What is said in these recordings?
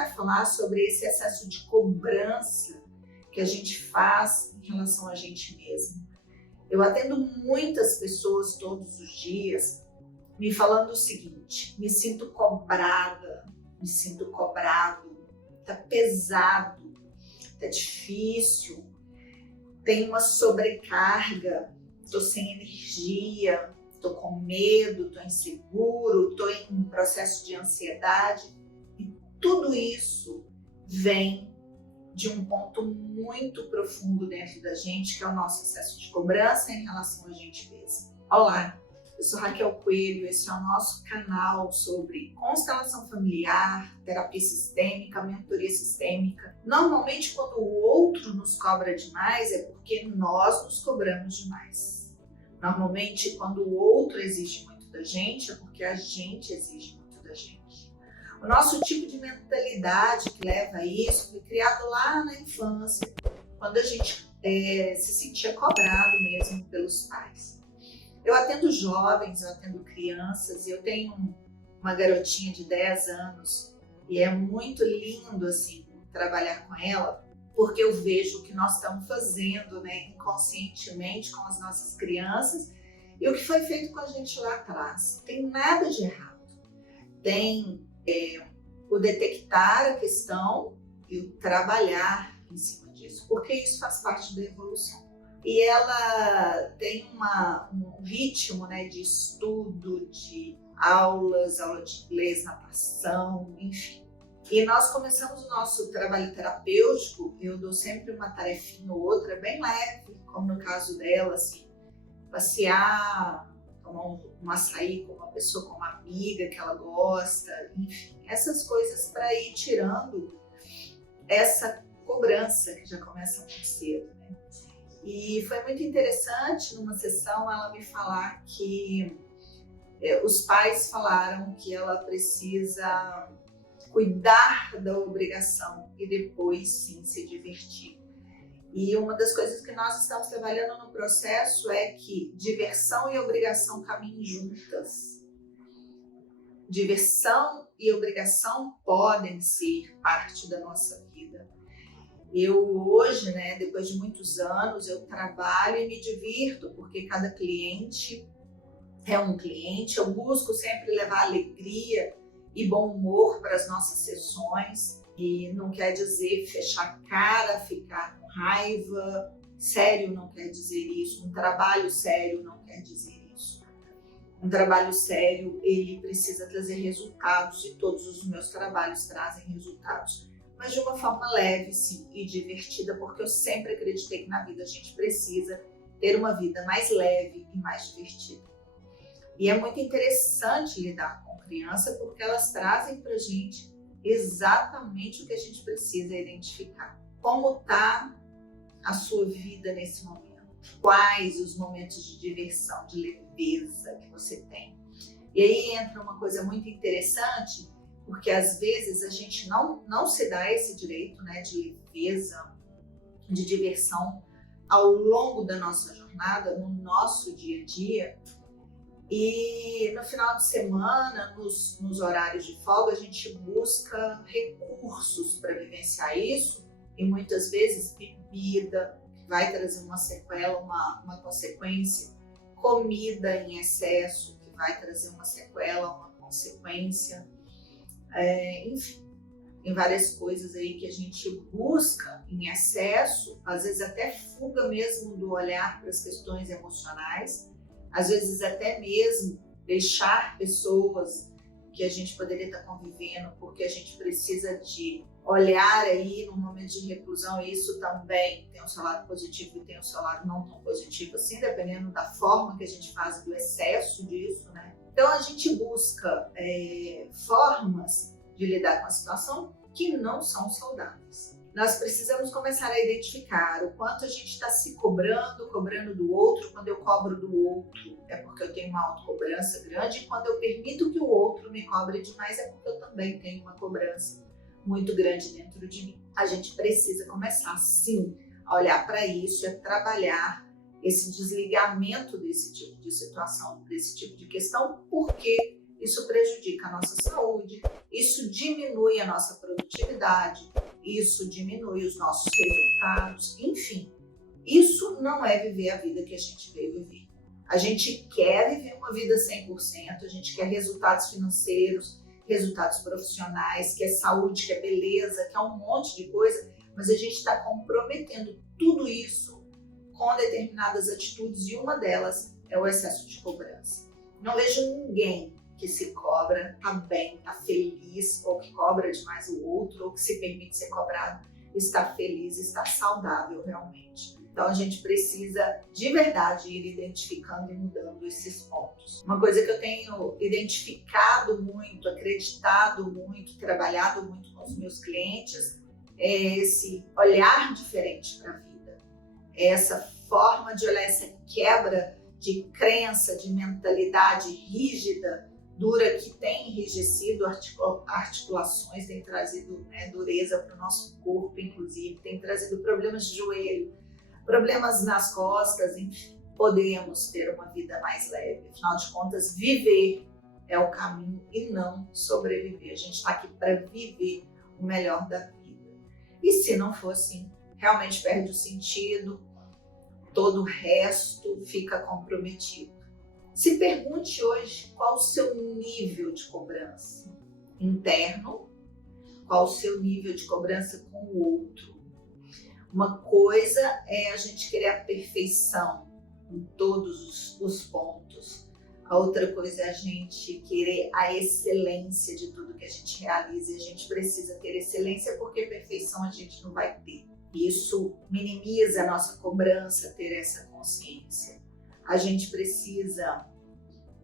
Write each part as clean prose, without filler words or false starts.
vai falar sobre esse excesso de cobrança que a gente faz em relação a gente mesmo. Eu atendo muitas pessoas todos os dias me falando o seguinte: me sinto cobrada, me sinto cobrado, tá pesado, tá difícil, tem uma sobrecarga, tô sem energia, tô com medo, tô inseguro, tô em um processo de ansiedade. E tudo isso vem de um ponto muito profundo dentro da gente, que é o nosso excesso de cobrança em relação a gente mesmo. Olá, eu sou Raquel Coelho, esse é o nosso canal sobre constelação familiar, terapia sistêmica, mentoria sistêmica. Normalmente, quando o outro nos cobra demais, é porque nós nos cobramos demais. Normalmente, quando o outro exige muito da gente, é porque a gente exige muito da gente. O nosso tipo de mentalidade que leva a isso foi criado lá na infância, quando a gente se sentia cobrado mesmo pelos pais. Eu atendo jovens, eu atendo crianças, e eu tenho uma garotinha de 10 anos e é muito lindo assim trabalhar com ela, porque eu vejo o que nós estamos fazendo, né, inconscientemente com as nossas crianças e o que foi feito com a gente lá atrás. Não tem nada de errado. Tem o detectar a questão e o trabalhar em cima disso, porque isso faz parte da evolução. E ela tem um ritmo, né, de estudo, de aulas, aula de inglês, natação, enfim. E nós começamos o nosso trabalho terapêutico, eu dou sempre uma tarefinha ou outra bem leve, como no caso dela, assim, passear, tomar um açaí com uma pessoa, com uma amiga que ela gosta, enfim, essas coisas para ir tirando essa cobrança que já começa muito cedo, né? E foi muito interessante numa sessão ela me falar que os pais falaram que ela precisa cuidar da obrigação e depois sim se divertir. E uma das coisas que nós estamos trabalhando no processo é que diversão e obrigação caminhem juntas. Diversão e obrigação podem ser parte da nossa vida. Eu hoje, né, depois de muitos anos, eu trabalho e me divirto, porque cada cliente é um cliente. Eu busco sempre levar alegria e bom humor para as nossas sessões. E não quer dizer fechar a cara, ficar com raiva. Sério não quer dizer isso. Um trabalho sério não quer dizer isso. Um trabalho sério, ele precisa trazer resultados, e todos os meus trabalhos trazem resultados. Mas de uma forma leve, sim, e divertida, porque eu sempre acreditei que na vida a gente precisa ter uma vida mais leve e mais divertida. E é muito interessante lidar com criança, porque elas trazem pra gente exatamente o que a gente precisa identificar. Como está a sua vida nesse momento? Quais os momentos de diversão, de leveza que você tem? E aí entra uma coisa muito interessante, porque às vezes a gente não se dá esse direito, né, de leveza, de diversão ao longo da nossa jornada, no nosso dia a dia. E no final de semana, nos horários de folga, a gente busca recursos para vivenciar isso, e muitas vezes bebida, que vai trazer uma sequela, uma consequência, comida em excesso, que vai trazer uma sequela, uma consequência, enfim, tem várias coisas aí que a gente busca em excesso, às vezes até fuga mesmo do olhar para as questões emocionais, às vezes até mesmo deixar pessoas que a gente poderia estar convivendo, porque a gente precisa de olhar aí no momento de reclusão, e isso também tem o seu lado positivo e tem o seu lado não tão positivo assim, dependendo da forma que a gente faz, do excesso disso, né? Então a gente busca formas de lidar com a situação que não são saudáveis. Nós precisamos começar a identificar o quanto a gente está se cobrando do outro. Quando eu cobro do outro, é porque eu tenho uma autocobrança grande, e quando eu permito que o outro me cobre demais, é porque eu também tenho uma cobrança muito grande dentro de mim. A gente precisa começar, sim, a olhar para isso e a trabalhar esse desligamento desse tipo de situação, desse tipo de questão, porque isso prejudica a nossa saúde, isso diminui a nossa produtividade. produtividade, isso diminui os nossos resultados, enfim. Isso não é viver a vida que a gente veio viver. A gente quer viver uma vida 100%, a gente quer resultados financeiros, resultados profissionais, quer saúde, quer beleza, quer um monte de coisa, mas a gente está comprometendo tudo isso com determinadas atitudes e uma delas é o excesso de cobrança. Não vejo ninguém que se cobra, tá bem, tá feliz, ou que cobra demais o outro, ou que se permite ser cobrado, está feliz, está saudável realmente. Então a gente precisa de verdade ir identificando e mudando esses pontos. Uma coisa que eu tenho identificado muito, acreditado muito, trabalhado muito com os meus clientes é esse olhar diferente para a vida. É essa forma de olhar, essa quebra de crença, de mentalidade rígida, dura, que tem enrijecido articulações, tem trazido dureza para o nosso corpo, inclusive, tem trazido problemas de joelho, problemas nas costas, enfim. Podemos ter uma vida mais leve. Afinal de contas, viver é o caminho e não sobreviver. A gente está aqui para viver o melhor da vida. E se não for assim, realmente perde o sentido, todo o resto fica comprometido. Se pergunte hoje qual o seu nível de cobrança interno, qual o seu nível de cobrança com o outro. Uma coisa é a gente querer a perfeição em todos os pontos. A outra coisa é a gente querer a excelência de tudo que a gente realiza. E a gente precisa ter excelência porque perfeição a gente não vai ter. Isso minimiza a nossa cobrança, ter essa consciência. A gente precisa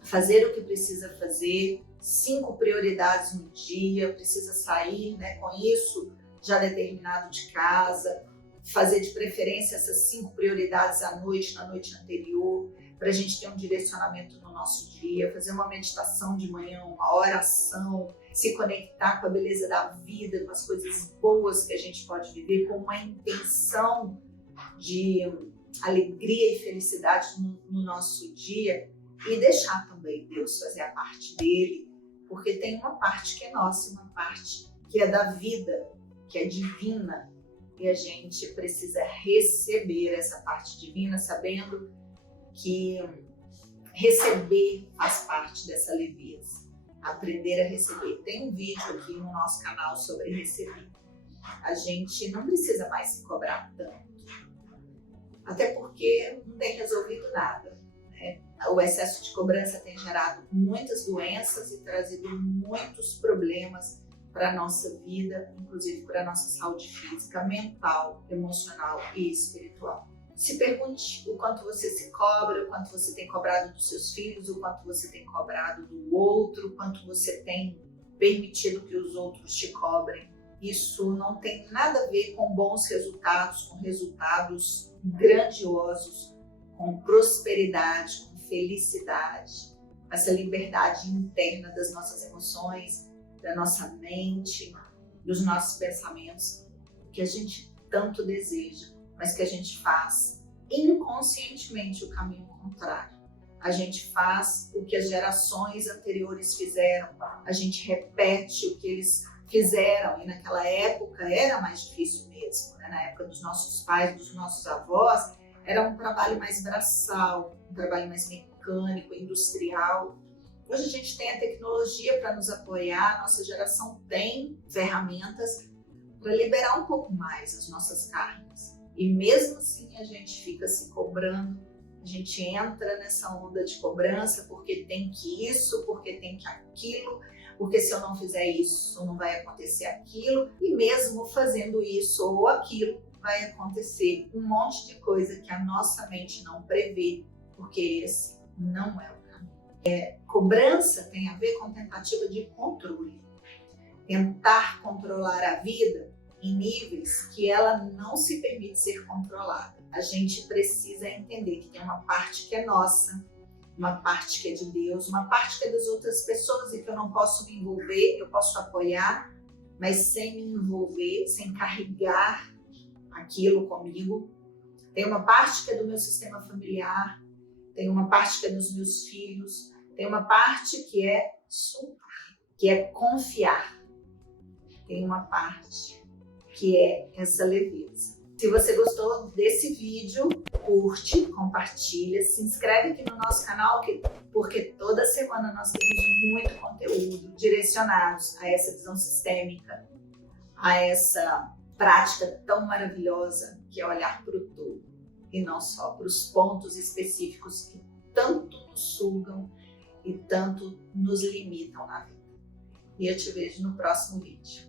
fazer o que precisa fazer, 5 prioridades no dia, precisa sair com isso já determinado de casa, fazer de preferência essas 5 prioridades à noite, na noite anterior, para a gente ter um direcionamento no nosso dia, fazer uma meditação de manhã, uma oração, se conectar com a beleza da vida, com as coisas boas que a gente pode viver, com uma intenção de alegria e felicidade no nosso dia e deixar também Deus fazer a parte dele, porque tem uma parte que é nossa e uma parte que é da vida, que é divina, e a gente precisa receber essa parte divina, sabendo que receber faz parte dessa leveza, aprender a receber. Tem um vídeo aqui no nosso canal sobre receber. A gente não precisa mais se cobrar tanto, até porque não tem resolvido nada, né? O excesso de cobrança tem gerado muitas doenças e trazido muitos problemas para a nossa vida, inclusive para a nossa saúde física, mental, emocional e espiritual. Se pergunte o quanto você se cobra, o quanto você tem cobrado dos seus filhos, o quanto você tem cobrado do outro, o quanto você tem permitido que os outros te cobrem. Isso não tem nada a ver com bons resultados, com resultados grandiosos, com prosperidade, com felicidade, essa liberdade interna das nossas emoções, da nossa mente, dos nossos pensamentos, que a gente tanto deseja, mas que a gente faz inconscientemente o caminho contrário. A gente faz o que as gerações anteriores fizeram, a gente repete o que eles fizeram, e naquela época era mais difícil mesmo, né? Na época dos nossos pais, dos nossos avós, era um trabalho mais braçal, um trabalho mais mecânico, industrial. Hoje a gente tem a tecnologia para nos apoiar, a nossa geração tem ferramentas para liberar um pouco mais as nossas carnes. E mesmo assim a gente fica se cobrando, a gente entra nessa onda de cobrança porque tem que isso, porque tem que aquilo, porque se eu não fizer isso não vai acontecer aquilo, e mesmo fazendo isso ou aquilo vai acontecer um monte de coisa que a nossa mente não prevê, porque esse não é o caminho. Cobrança tem a ver com tentativa de controle. Tentar controlar a vida em níveis que ela não se permite ser controlada. A gente precisa entender que tem uma parte que é nossa, uma parte que é de Deus, uma parte que é das outras pessoas e que eu não posso me envolver, eu posso apoiar, mas sem me envolver, sem carregar aquilo comigo. Tem uma parte que é do meu sistema familiar, tem uma parte que é dos meus filhos, tem uma parte que é soltar, que é confiar. tem uma parte que é essa leveza. Se você gostou desse vídeo, curte, compartilha, se inscreve aqui no nosso canal, porque toda semana nós temos muito conteúdo direcionados a essa visão sistêmica, a essa prática tão maravilhosa que é olhar para o todo e não só para os pontos específicos que tanto nos sugam e tanto nos limitam na vida. E eu te vejo no próximo vídeo.